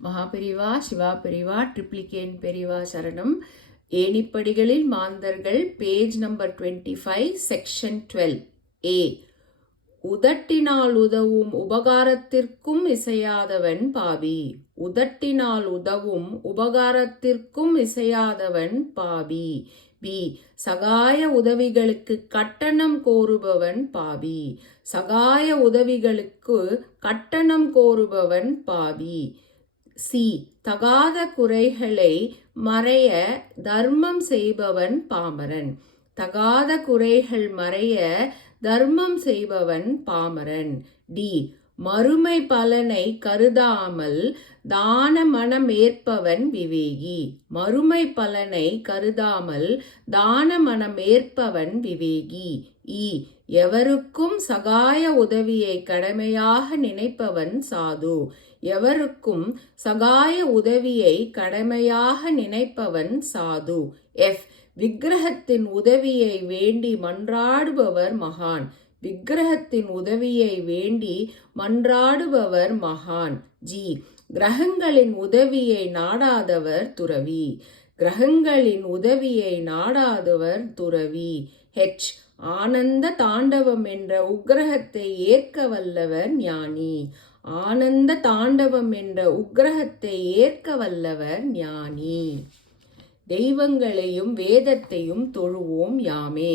மகாபெரிவா சிவா பெரிவா ட்ரிப்ளிகேன் பெரிவா சரணம். ஏணிப்படிகளில் மாந்தர்கள், page number 25, section 12A. உதட்டினால் உதவும் உபகாரத்திற்கும் இசையாதவன் பாவி. உதட்டினால் உதவும் உபகாரத்திற்கும் இசையாதவன் பாவி. பி. சகாய உதவிகளுக்கு கட்டணம் கோருபவன் பாவி. சகாய உதவிகளுக்கு கட்டணம் கோருபவன் பாவி. சி. தகாத குறைகளை மறைய தர்மம் செய்பவன் பாமரன். தகாத குறைகள் மறைய தர்மம் செய்பவன் பாமரன். டி. மறுமை பலனை கருதாமல் தான மனம் ஏற்பவன் விவேகி. மறுமை பலனை கருதாமல் தான மனம் ஏற்பவன் விவேகி. இ. எவருக்கும் சகாய உதவியை கடமையாக நினைப்பவன் சாது. எவருக்கும் சகாய உதவியை கடமையாக நினைப்பவன் சாது. எஃப். விக்கிரகத்தின் உதவியை வேண்டி மன்றாடுபவர் மகான். விக்கிரகத்தின் உதவியை வேண்டி மன்றாடுபவர் மகான். ஜி. கிரகங்களின் உதவியை நாடாதவர் துறவி. கிரகங்களின் உதவியை நாடாதவர் துறவி. ஹெச். ஆனந்த தாண்டவம் என்ற உக்கிரகத்தை ஏற்க வல்லவர் ஞானி. ஆனந்த தாண்டவம் என்ற உக்கிரகத்தை ஏற்க வல்லவர் ஞானி. தெய்வங்களையும் வேதத்தையும் தொழுவோம் யாமே.